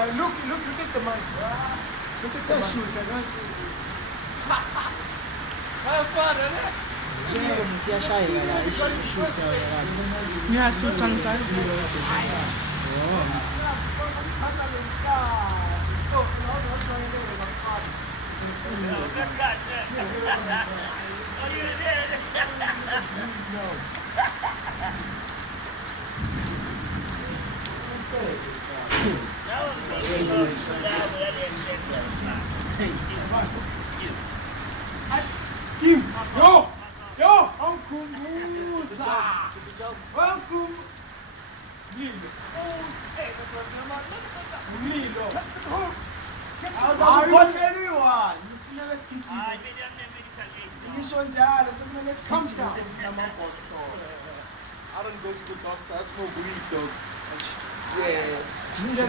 look at the mic. Look at the shoes. I don't see. Have fun, isn't Yeah, two times I Skim. Yo, Uncle Musa. Uncle Milo. Milo. Awuzakukhohlelwa nifuna Hayi, lesikhithi mina medical aid. ngisho njalo sekumele lesikhithi sefuna amabhostolo. I don't go to the doctor. I smoke weed though. Yeah. Zinja